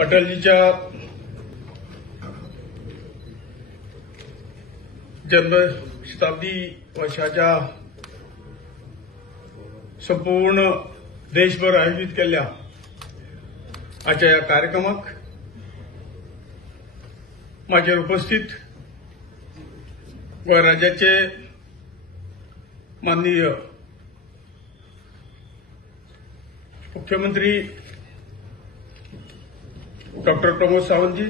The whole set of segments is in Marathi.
अटलजीच्या जन्मशताब्दी वर्षाच्या संपूर्ण देशभर आयोजित केल्ल्या आजच्या या कार्यक्रमाक माझ्यावर उपस्थित गोंय राज्याचे माननीय मुख्यमंत्री डॉक्टर प्रमोद सावंतजी,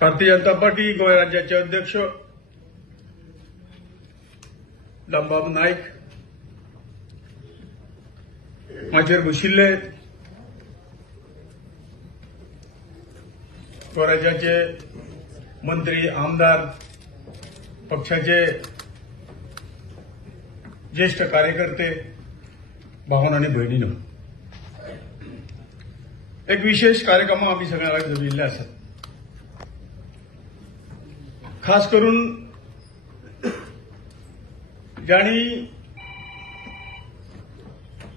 भारतीय जनता पार्टी गोंय राज्याचे अध्यक्ष दामबाब नायक, माझ्यावर बशिल्ले गोंय राज्याचे मंत्री, आमदार, पक्षाचे ज्येष्ठ कार्यकर्ते, भावन आणि भयणीनो, एक विशेष कार्यक्रम आम्ही सगळ्यांना जमिल्ले आसात. खास करून ज्यांनी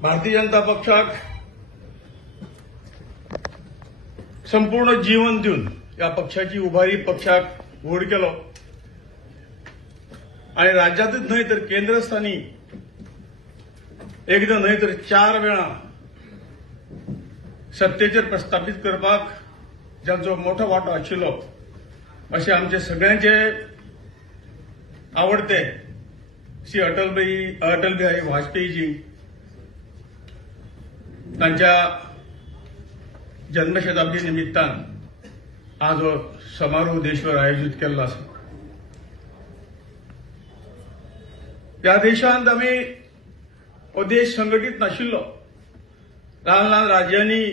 भारतीय जनता पक्षाक संपूर्ण जीवन दिवन या पक्षाची उभारी पक्षाक व्हड केलो आणि राज्यातच न्हय तर केंद्रस्थानी एकदा न्हय तर 4 वेळा सत्तेचेर प्रस्थापित करपाक ज्यांचो मोठो वांटो आशिल्लो असे आमचे सगळ्यांचे आवडते श्री अटल बिहारी वाजपेयीजी तांच्या जन्मशताब्दी निमित्तान आज हो समारोह देशभर आयोजित केल्लो आसा. ह्या देशांत आमी हो देश संघटीत नाशिल्लो. ल्हान ल्हान राज्यांनी